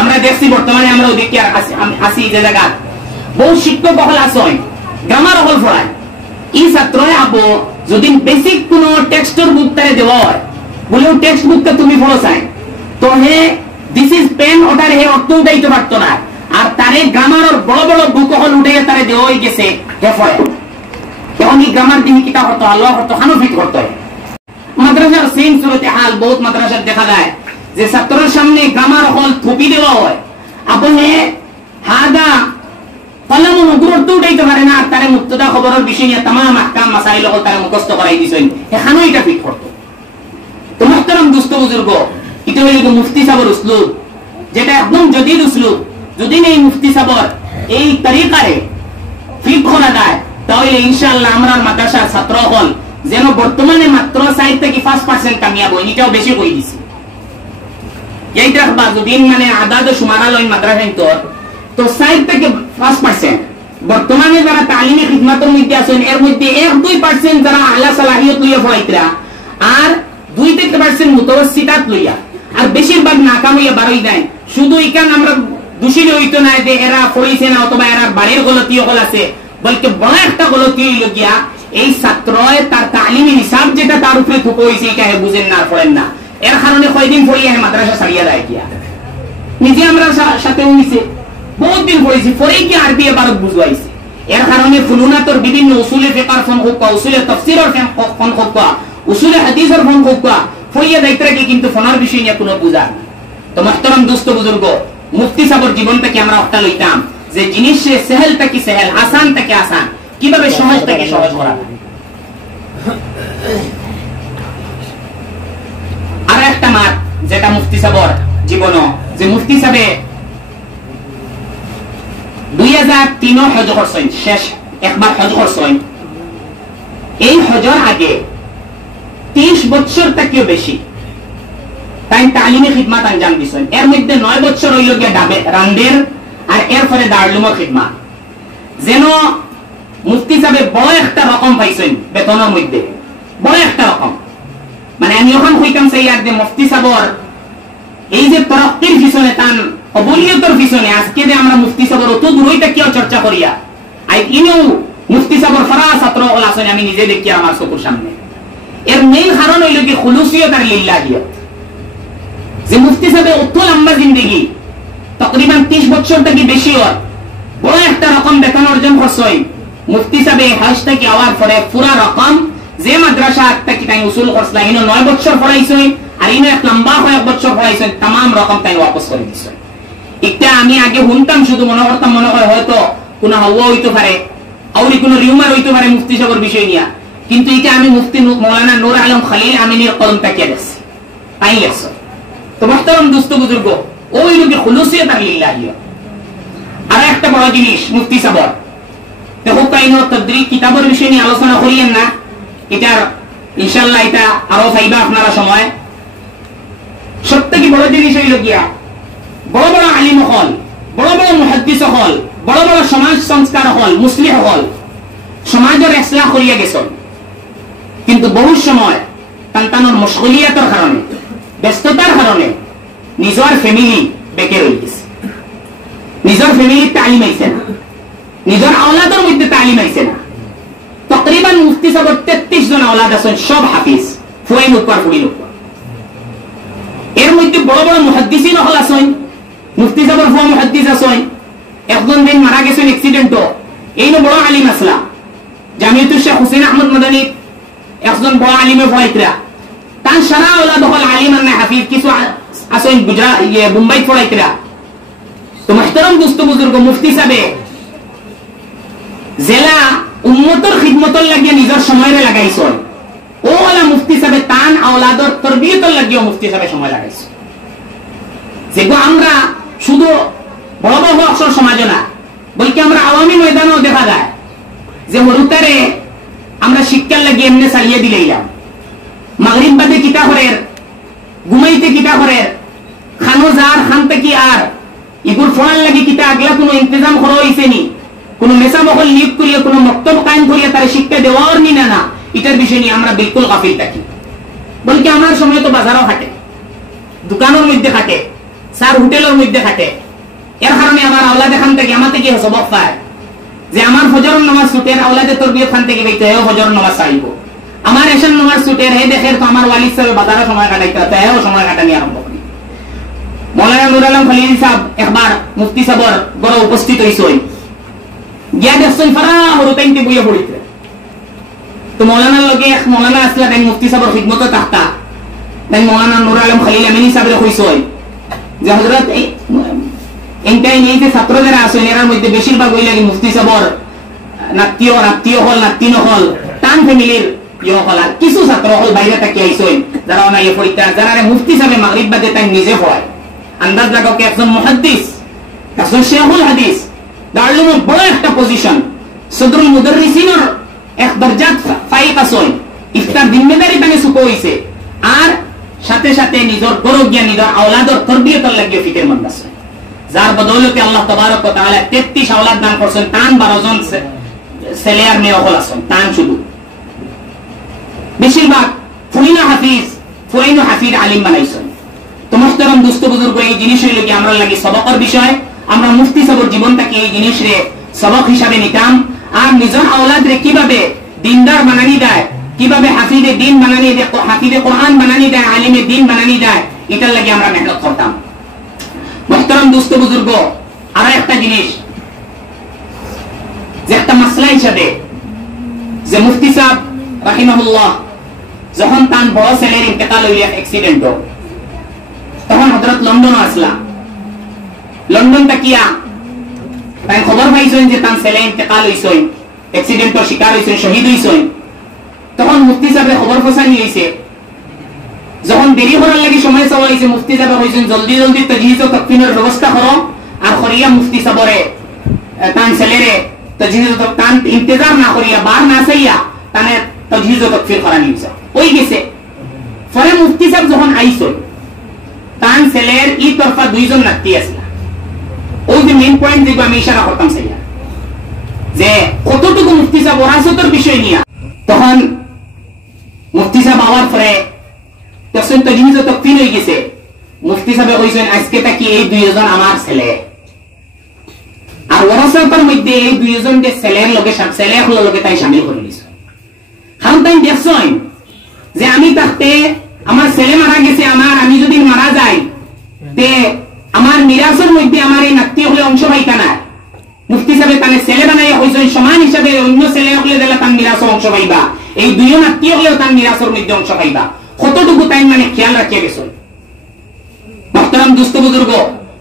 আমরা দেখছি বর্তমানে আমরা ওদিকে আসি যে জায়গা বহু শিক্ষক হল আসেন গ্রামার হল ফোড়ায় ই ছাত্র আবো যদি বেসিক কোন টেক্সটের বুক তারে দেওয়া হয় বলেও টেক্সট বুকটা তুমি ফলো চাই তো হে দিস ইজ পেন ওটার হে অর্থ উঠাইতে পারতো না আর তারে গ্রামারের বড় বড় বুক হল উঠে তারে দেওয়া হয়ে গেছে হে ফলে তখন এই গ্রামার দিন কিতা হতো আল্লাহ হতো হানফিত করতে হয়। মাদ্রাসার সেম সুরতে হাল বহুত মাদ্রাসার দেখা যায় যে ছাত্রের সামনে গ্রামার হল থুপি দেওয়া হয় আপনি হাদা কলম নগুরত উঠাইতে পারে না আর তারে মুক্তদা খবরের বিষয় নিয়ে तमाम আহকাম মাসাইল হল তারে মুখস্থ করাই দিছেন এখানে এটা ফিট করতো। তো মুহতারাম দোস্ত বুজুর্গ এটা হইল মুফতি সাহেবের উসলুব যেটা একদম জদিদ উসলুব। যদি এই মুফতি সাহেবের এই তরিকারে ফিট করা যায় তাহলে ইনশাআল্লাহ আমরা মাদ্রাসার ছাত্র হল যেন বর্তমানে মাত্র 60 থেকে 5% কামিয়াব হয় এটাও বেশি কই দিছি। এইটা বাজুদিন মানে আদাদ সুমারা লই মাদ্রাসা তো 60 থেকে 5% বর্তমানে যারা তালিমি খিদমতের মধ্যে আছেন এর মধ্যে 1-2% যারা আলা সালাহিয়ত লইয়া পড়াইতরা আর 2-3% মুতাওয়াসসিতাত লইয়া আর বেশিরভাগ নাকাম হইয়া বারই দেয়। শুধু ইকান আমরা দোষী হইতো না যে এরা পড়াইছে না অথবা এরা বাড়ির গলতি হল আছে বলকে বড় একটা গলতি হইল গিয়া এই ছাত্র তার তালিমি হিসাব যেটা তার উপরে থুপ হইছে এটা হে বুঝেন না পড়েন না এর কারণে কয়দিন পড়িয়া মাদ্রাসা ছাড়িয়া যায় গিয়া নিজে আমরা সাথে হইছে বহুত দিন পড়েছি পরে কি আরবি এবার বুঝাইছে এর কারণে ফুলুনাতর বিভিন্ন উসুলে ফিকর ফন হোক উসুলে তাফসীরের ফন হোক উসুলে হাদিসের ফন হোক পড়িয়া যাইতরা কি কিন্তু ফনার বিষয় নিয়ে কোনো বুঝা না। তো মুহতারাম দোস্ত বুজুর্গ মুফতি সাহেবের জীবনটাকে আমরা একটা লইতাম যে জিনিস সেহেলটা কি সেহেল আসানটা কি আসান কিভাবে সহজটাকে সহজ করা যায়। আর একটা মাত যেটা মুফতি সাহেবের জীবন যে মুফতি সাহেব 2003 হজ করছেন শেষ একবার হজ করছেন এই হজর আগে 30 বছর থেকেও বেশি তাই তালিমি খিদমত আঞ্জাম দিছেন। এর মধ্যে 9 বছর হইল গিয়া রান্দের আর এর পরে দারুলুমের খিদমত যেন মুফতি সাহেব বড় একটা রকম পাইছেন বেতনের মধ্যে বড় একটা রকম মানে আমি যখন কইতাম সেই আর যে মুফতি সাহেবের এই যে তরক্কির পিছনে তান কবুলিয়তের পিছনে আজকে যে আমরা মুফতি সাহেবের অত দূরইটা কিও চর্চা করিয়া আই ইনো মুফতি সাহেবের ফরা ছাত্র হল আছেন আমি নিজে দেখি আমার চোখের সামনে। এর মেইন কারণ হইল কি খুলুসিয়ত আর লিল্লাহিয়ত যে মুফতি সাহেব অত লম্বা জিন্দেগি তকরিবান 30 বছর থেকে বেশি হয় বড় একটা রকম বেতন অর্জন করছেন। মুফতি সাহেব হজ থেকে আওয়ার পরে পুরা রকম যে মাদ্রাসা থেকে তাই উসুল করছিল ইনো 9 বছর পড়াইছেন আর ইনো এক লম্বা কয়েক বছর পড়াইছেন तमाम রকম তাই ওয়াপস করে দিছেন। এটা আমি আগে শুনতাম শুধু মনে করতাম মনে হয় হয়তো কোনো হাওয়া হইতে পারে আউরি কোনো রিউমার হইতে পারে মুফতি সাহেবের বিষয় নিয়ে কিন্তু এটা আমি মুফতি মাওলানা নূর আলম খলিল আমিনের কলম থেকে দেখছি তাই লেখছে। তো মুহতারাম দোস্ত বুজুর্গ ওই লোকে খুলুসিয়ত আর লিল্লাহিয়ত। আর একটা বড় জিনিস মুফতি সাহেব দেখো কাইনো তাদরিক কিতাবের বিষয় নিয়ে আলোচনা করিয়েন না এটার ইনশাআল্লাহ এটা আরো পাইবা আপনারা সময়। সবথেকে বড় জিনিস হইল গিয়া বড় বড় আলিম হল বড় বড় মুহাদ্দিস হল বড় বড় সমাজ সংস্কার হল মুসলিম হল সমাজের ইসলাহ করিয়া গেছেন কিন্তু বহু সময় তান্তানোর মশগুলিয়াতের কারণে ব্যস্ততার কারণে নিজের ফ্যামিলি বেকে রয়ে গেছে নিজের ফ্যামিলির তালিম আইছে না নিজের আওলাদের মধ্যে তালিম আইছে না। তকরিবান মুফতি সাহেবের 33 জন আওলাদ আছেন সব হাফিজ ফুয়াই মুকবার ফুড়ি লোক এর মধ্যে বড় বড় মুহাদ্দিসিন হল আছেন মুফতি সাহেবের ফুয়া মুহাদ্দিস আছেন একজন দিন মারা গেছেন অ্যাক্সিডেন্টও এই বড় আলিম আসলা জামিয়াতুল শেখ হুসেন আহমদ মাদানী একজন বড় আলিমে পড়াইতরা তার সারা আওলাদ হল আলিম আর হাফিজ কিছু আছেন গুজরাট মুম্বাই পড়াইতরা। তো মুহতারাম দোস্ত বুজুর্গ মুফতি সাহেব জেলা উম্মতর খিদমতর লাগিয়ে নিজের সময় লাগাইছন ও ওলা মুফতি সাহেব তান আওলাদর তরবিয়তর লাগিয়ে মুফতি সাহেব সময় লাগাইছে যেগুলো আমরা শুধু বড় বড় অক্ষর সমাজ না বলকি আমরা আওয়ামী ময়দানও দেখা যায় যে হরুতারে আমরা শিক্ষার লাগিয়ে এমনি চালিয়ে দিলাম মাগরিব বাদে কিতা করের ঘুমাইতে কিতা করের খানো যার খান থেকে আর ইগুর ফোনার লাগি কিতা আগলা কোনো ইন্তজাম করা হয়েছে নি কোনো মেসা মহল নিয়োগ করিয়া কোনো মক্তব কায়েম করিয়া তার শিক্ষা দেওয়ার নি না এটার বিষয় নিয়ে আমরা বিলকুল গাফিল থাকি বলকি আমার সময় তো বাজারও খাটে দোকানের মধ্যে খাটে স্যার হোটেলের মধ্যে খাটে এর কারণে আমার আওলাদ এখান থেকে আমার থেকে সবক পায় যে আমার ফজরের নামাজ ছুটের আওলাদে তরবিয়ত খান থেকে বইতে হেও ফজরের নামাজ চাইব আমার এশার নামাজ ছুটের হে দেখের তো আমার ওয়ালিদ সাহেব বাজারে সময় কাটাইতে তো হেও সময় কাটানি আরম্ভ করি মৌলানা নুর আলম খলিলি সাহেব একবার মুফতি সাহেবর বড় উপস্থিত হইছই গিয়া দেখছই ফারা হরুতাইতে বইয়া পড়িতে তো মৌলানার লগে এক মৌলানা আসলা তাই মুফতি সাহেবর খিদমত থাকতা তাই মৌলানা নুর আলম খলিল আমিনী সাহেবের কইছই যে হযরত এইটাই নিয়ে যে ছাত্র যারা আছেন এর মধ্যে বেশিরভাগ হই লাগে মুফতি সাহেবর নাত্মীয় হল নাতি নহল টান ফ্যামিলির ইয়ে হল কিছু ছাত্র হল বাইরে থেকে আইছই যারা না ইয়ে পড়িতা যারা মুফতি সাহেব মাগরিব বাদে তাই নিজে পড়ায় আন্দাজ লাগাও কি একজন মুহাদ্দিস একজন শেখুল হাদিস দারুল বড় একটা পজিশন সদরুল মুদাররিসিনের এক দরজাত ফাইক আছেন ইফতার জিম্মেদারি তাকে সুকো হইছে আর সাথে সাথে নিজের গরব জ্ঞান নিজের আওলাদর তরবিয়তর লাগিয়ে ফিকের মন্দ আছে যার বদৌলতে আল্লাহ তাবারক ওয়া তাআলা 33 আওলাদ দান করেছেন তান 12 জন ছেলে আর মেয়ে হল আছেন তান শুধু বেশিরভাগ ফুরিনা হাফিজ আলিম বানাইছেন তো মুহতারাম দোস্ত বুজুর্গ এই জিনিস হইল কি আমরা লাগি সবকের বিষয় আমরা মুফতি সাহেবের জীবনটাকে এই জিনিস রে সবক হিসাবে নিতাম আর নিজের আওলাদ রে কিভাবে দিনদার বানানি দেয় কিভাবে হাফিজে দিন বানানি দেয় হাফিজে কোরআন বানানি দেয় আলিমে দিন বানানি দেয় এটার লাগি আমরা মেহনত করতাম মুহতারাম দোস্ত বুজুর্গ আর একটা জিনিস যে একটা মাসলা হিসাবে যে মুফতি সাহেব রাহিমাহুল্লাহ যখন তার বড় ছেলের ইন্তেকাল হইয়া অ্যাক্সিডেন্ট তখন হযরত লন্ডন আসলা লন্ডন তাকিয়া তাই খবর পাইছেন যে তার ছেলে ইন্তেকাল হইছেন অ্যাক্সিডেন্টের শিকার হইছেন শহীদ হইছেন তখন মুফতি সাহেব খবর পৌঁছানি হইছে যখন দেরি করার লাগি সময় চাওয়া হইছে মুফতি সাহেব হইছেন জলদি জলদি তাজহিজ ও তাকফিনের ব্যবস্থা করো আর করিয়া মুফতি সাহেবরে তার ছেলেরে তাজহিজ ও তান ইন্তজার না করিয়া বার না চাইয়া তানে তাজহিজ ও তাকফির করানি হইছে ওই গেছে পরে মুফতি সাহেব যখন আইছেন তান ছেলের ই তরফা দুইজন নাতি আছে ওই যে মেইন পয়েন্ট যেগুলো আমি ইশারা করতাম সেইয়া যে কতটুকু মুফতি সাহেব ওরাসতের বিষয় নিয়ে তখন মুফতি সাহেব আওয়ার পরে তখন তাজহিজ ও তাকফির হয়ে গেছে মুফতি সাহেব কইছেন আজকে তাকি এই দুইজন আমার ছেলে আর ওরাসতের মধ্যে এই দুইজন যে ছেলের লগে ছেলে হলো লগে তাই শামিল করে দিছে কারণ তাই দেখছেন যে আমি থাকতে আমার ছেলে মারা গেছে আমি যদি মারা যাই তে আমার মিরাসের মধ্যে আমার এই নাতি হলে অংশ পাইতা না মুফতি সাহেব তানে ছেলে বানাইয়া হইছেন সমান হিসাবে অন্য ছেলে হলে দিলে তার মিরাসের অংশ পাইবা এই দুইও নাতি হলেও তার মিরাসের মধ্যে অংশ পাইবা কতটুকু তাই মানে খেয়াল রাখিয়া গেছেন মুহতারাম দোস্ত বুজুর্গ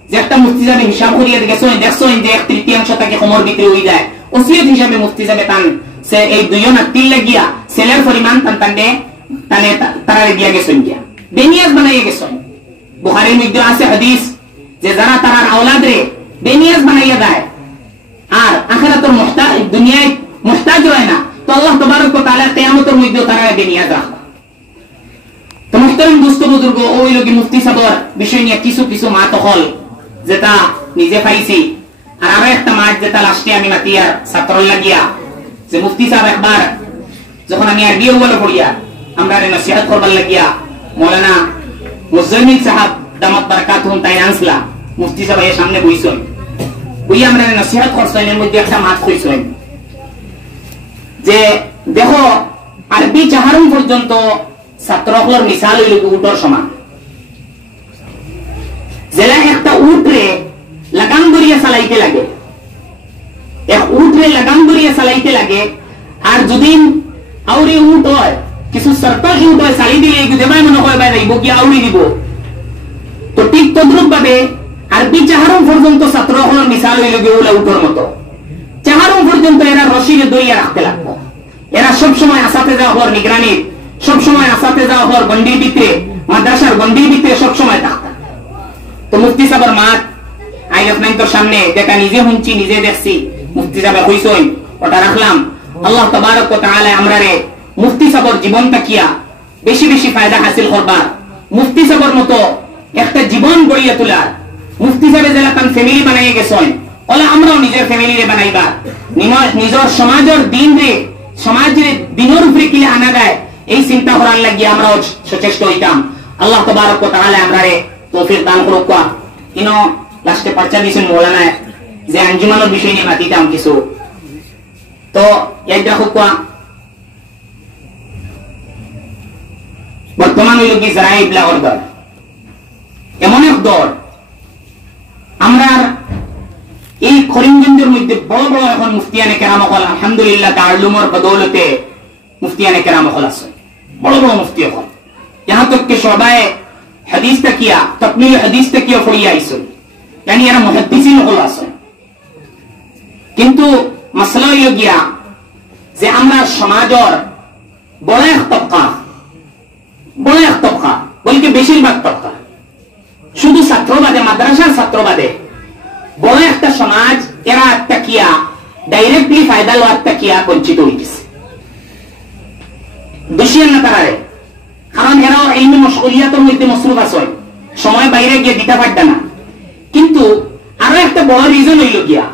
যে একটা মুফতি সাহেব হিসাব করিয়া গেছেন দেখছেন যে 1/3 তাকে কোমর ভিতরে হয়ে যায় ওসিয়ত হিসাবে মুফতি সাহেব তান সে এই দুইও নাতি লাগিয়া ছেলের পরিমাণ তানে তারা দিয়া গেছেন গিয়া বেনিয়াজ বানাইয়া গেছেন বুখারীর মধ্যে আছে হাদিস যে যারা তার আওলাদ রে বেনিয়াজ বানাইয়া দেয় আর আখিরাতের মুহতাজ দুনিয়ায় মুহতাজ হয় না তো আল্লাহ তাবারক ওয়া তাআলা কিয়ামতের মধ্যে তারা বেনিয়াজ রাখবে তো মুহতারাম দোস্ত বুজুর্গ ওই লগি মুফতি সাহেবের বিষয় নিয়ে কিছু কিছু মাত হল যেটা নিজে পাইছি আর আরো একটা মাত যেটা লাস্টে আমি মাতিয়ার ছাত্র লাগিয়া যে মুফতি সাহেব একবার যখন আমি আরবি ওয়ালা পড়িয়া আমরা নসিহত করবার লাগিয়া মৌলানা মুজাম্মিল সাহেব দামাত বারাকাতুহুম তাই আনসলা মুফতি সাহেব এর সামনে বইছেন ওই আমরা নসিহত করছেন এর মধ্যে একটা মাত কইছেন যে দেখো আরবি চাহারুম পর্যন্ত ছাত্রগুলোর মিসাল হইল উটর সমান জেলা একটা উটরে লাগাম ধরিয়া চালাইতে লাগে এক উটরে লাগাম ধরিয়া চালাইতে লাগে আর যদি আউরি উট হয় কিছু সরকার উট হয় চালি দিলে দেবাই মনে হয় বাইরে কি আউরি দিব তো ঠিক তদ্রুপ ভাবে আরবি চাহারুম পর্যন্ত ছাত্রগুলোর মিসাল হইল গিয়ে উটর মতো চাহারুম পর্যন্ত এরা রশিদে দইয়া রাখতে লাগবো। এরা সবসময় আসাতে যাওয়া হওয়ার নিগরানি, সবসময় আসাতে যাওয়া হওয়ার গন্ডির ভিতরে, মাদ্রাসার গন্ডির ভিতরে সবসময় থাকতে। তো মুফতি সাহেবের মাঠ আইন আপনার তোর সামনে যেটা নিজে শুনছি, নিজে দেখছি, মুফতি সাহেব হইসই ওটা রাখলাম। আল্লাহ তাবারক ওয়া তাআলা আমরারে মুফতি সাহেবের জীবনটা কিয়া বেশি বেশি ফায়দা হাসিল করবার, মুফতি সাহেবের মতো একটা জীবন গড়িয়ে তোলার, মুফতি সাহেব যারা তার ফ্যামিলি বানাইয়ে গেছেন ওলা আমরাও নিজের ফ্যামিলিরে বানাইবা, নিজের সমাজের দিন রে সমাজের দিনের উপরে কি আনা যায় এই চিন্তা করার লাগিয়ে আমরাও সচেষ্ট হইতাম। আল্লাহ তাবারক ওয়া তাআলা আমরারে তৌফিক দান করুক। ইনো লাস্টে পর্চা দিয়েছেন মৌলানা যে আঞ্জুমানের বিষয় নিয়ে মাতিতাম কিছু, তো এক দেখো বর্তমান হইল কি যারা ইবলাগর দল, এমন এক দল আমরা এই করিমগঞ্জের মধ্যে বড় বড় এখন মুফতিয়ানে কেরাম হল, আলহামদুলিল্লাহ তাআল্লুমের বদৌলতে মুফতিয়ানে কেরাম হল আছে, বড় বড় মুফতি হল, यहाँ तक के शोबाए हदीस तक किया, तकमील हदीस तक किया फड़िया आइसो, यानी यार मुहद्दिसिन হল আছে। কিন্তু মাসলা হইল গিয়া যে আমরা সমাজের বড় এক তবকা বলকে বেশিরভাগ তবকা শুধু ছাত্রবাদে, মাদ্রাসার ছাত্রবাদে বড় একটা সমাজ এরা একটা কিয়া ডাইরেক্টলি ফায়দা লওয়ার কিয়া বঞ্চিত হইতেছে। দোষিয়ান না তারারে, কারণ এরাও এই মশগুলিয়াতের মধ্যে মসরুফ আছে, সময় বাইরে গিয়ে দিতে পারবে না। কিন্তু আরো একটা বড় রিজন হইল গিয়া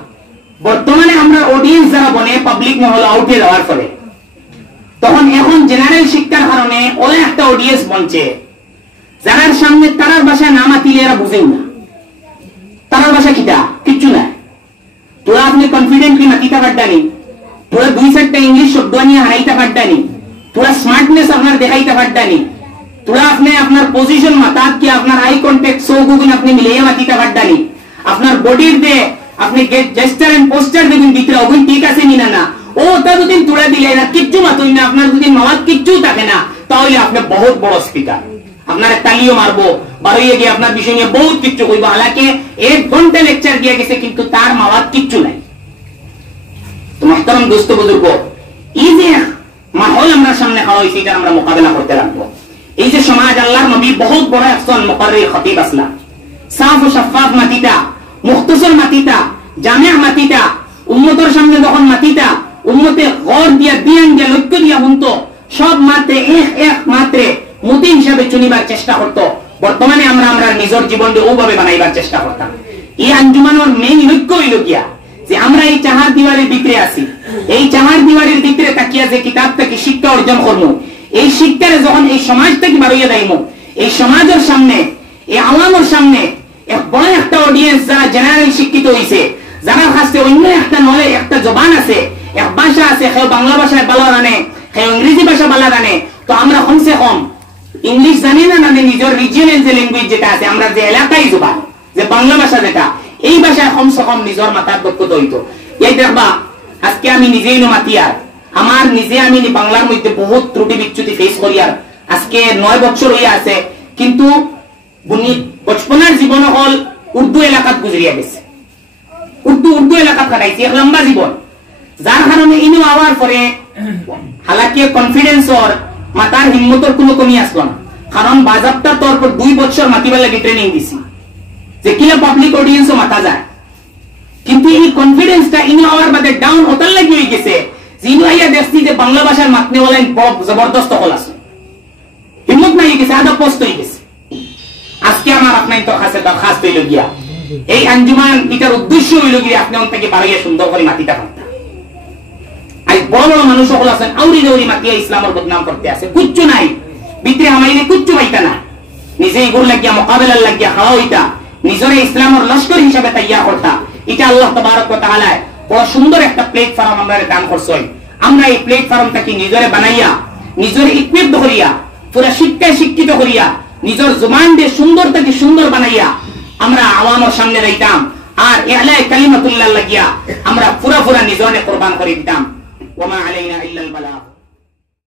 বর্তমানে আমরা অডিয়েন্স যারা বনে পাবলিক মহল আউটে যাওয়ার পরে, তখন এখন জেনারেল শিক্ষার কারণে ওই একটা অডিয়েন্স বনছে যারার সামনে তারার ভাষায় না মাতিলে এরা বুঝেও না, তারার ভাষা কিটা কিচ্ছু না। তোরা আপনি কনফিডেন্টলি মাতিতে পারডানি, তোরা দুই চারটা ইংলিশ শব্দ নিয়ে হারাইতে পারডানি, তোরা স্মার্টনেস আপনার দেখাইতে পারডানি, তোরা আপনি আপনার পজিশন মাতাত কি আপনার আই কন্ট্যাক্ট সৌগুণ আপনি মিলিয়ে মাতিতে পারডানি, আপনার বডির দে আপনি জেস্টার এন্ড পোস্টার দেখুন ভিতরে ওগুন ঠিক আছে নিনা না, ও তা দুদিন তোরা দিলে না কিচ্ছু মাতুই না, আপনার দুদিন মাওয়াত কিচ্ছু থাকে না, তাহলে আপনি বহুত বড় স্পিকার, আপনার তালিও মারবো, বারোইয়ে গিয়ে আপনার বিষয় নিয়ে বহুত কিচ্ছু কইব, হালাকে 1 ঘন্টা লেকচার দিয়ে গেছে কিন্তু তার মাওয়াত কিচ্ছু নাই। তো মুহতারাম দোস্ত বুজুর্গ, এই যে মাহল আমরা সামনে খাওয়া হয়েছে এটা আমরা মোকাবেলা করতে লাগবো। এই যে সমাজ আল্লাহর নবী বহুত বড় একজন মুকাররির খতিব আসলাম, সাফ ও শাফাফ মাতিতা, মুখতসর মাতিতা, জামিয়া মাতিতা, উম্মতের সামনে যখন মাতিতা উম্মতে গড় দিয়া দিয়ান দিয়া লক্ষ্য দিয়া হুনতো, সব মাত্রে এক মাত্রে মুতি হিসাবে চুনিবার চেষ্টা করতো। বর্তমানে আমরা নিজের জীবনকে ওভাবে বানাইবার চেষ্টা করতাম। এই আঞ্জুমানের মেইন লক্ষ্য হইল গিয়া যে আমরা এই চাহার দিওয়ারির ভিতরে আছি, এই চাহার দিওয়ারির ভিতরে তাকিয়া যে কিতাব থেকে শিক্ষা অর্জন করবো, এই শিক্ষারে যখন এই সমাজ থেকে বাড়িয়ে দেয়মো, এই সমাজের সামনে এই আওয়ামের সামনে এক বড় একটা অডিয়েন্স যারা জেনারেল শিক্ষিত হয়েছে, যারা কাছে অন্য একটা নলে একটা জবান আছে, এক ভাষা আছে, কেউ বাংলা ভাষায় ভালো জানে, কেউ ইংরেজি ভাষা ভালো জানে, তো আমরা কমসে কম ইংলিশ জানি না জানি নিজের রিজিয়নাল যে ল্যাঙ্গুয়েজ যেটা আছে, আমরা যে এলাকায় জবান যে বাংলা ভাষা যেটা, এই ভাষায় কমসে কম নিজের মাথার দক্ষতা হইতো। এই দেখবা আজকে আমি নিজেই মাতিয়ার, আমার নিজে আমি বাংলার মধ্যে বহুত ত্রুটি বিচ্যুতি ফেস করি, আর আজকে 9 বছর হইয়া আছে, কিন্তু বচপনার জীবন হল উর্দু এলাকাত গুজরিয়া গেছে, উর্দু এলাকাত কাটাইছে এক লম্বা জীবন, যার কারণে ইনু আওয়ার পরে হালাকি কনফিডেন্সর মাতার হিম্মতর কোনো কমি আসলো না, কারণ বাজারটা তোর 2 বছর মাতিবার লাগে ট্রেনিং দিছি যে কিলা পাবলিক অডিয়েন্সও মাতা যায়, কিন্তু এই কনফিডেন্সটা ইনু আওয়ার বাদে ডাউন হতার লাগি হয়ে গেছে। ইনু আইয়া দেখছি যে বাংলা ভাষার মাতনে বলেন জবরদস্ত হল আছে, হিম্মত নাই গেছে, আদা পোস্ট হয়ে গেছে। আজকে আমার আপনার তো কাছে দরখাস্ত হইল গিয়া এই আঞ্জুমান এটার উদ্দেশ্য হইল গিয়া আপনি অন্তকে বাড়িয়ে সুন্দর করে মাটিটা পারতেন। আজ বড় বড় মানুষ সকল আছেন আউরি দৌরি মাতিয়া ইসলামের বদনাম করতে আছে, কুচ্ছু নাই ভিতরে আমাইলে কুচ্ছু পাইতা না, নিজে এগুর লাগিয়া মোকাবেলার লাগিয়া খাওয়া হইতা, নিজরে ইসলামের লস্কর হিসাবে তৈয়ার করতা। এটা আল্লাহ তাবারক ওয়া তাআলা বড় সুন্দর একটা প্ল্যাটফর্ম আমরা দান করছই। আমরা এই প্ল্যাটফর্মটাকে নিজরে বানাইয়া, নিজরে ইকুইপ করিয়া, পুরা শিক্ষায় শিক্ষিত করিয়া, নিজের জবান দিয়ে সুন্দর থেকে সুন্দর বানাইয়া আমরা আওয়ামের সামনে রাইতাম, আর ইলাহি কালিমাতুল্লাহ লাগিয়া আমরা পুরা নিজরে কুরবান করে দিতাম। ওয়া মা আলাইনা ইল্লাল বালাগ।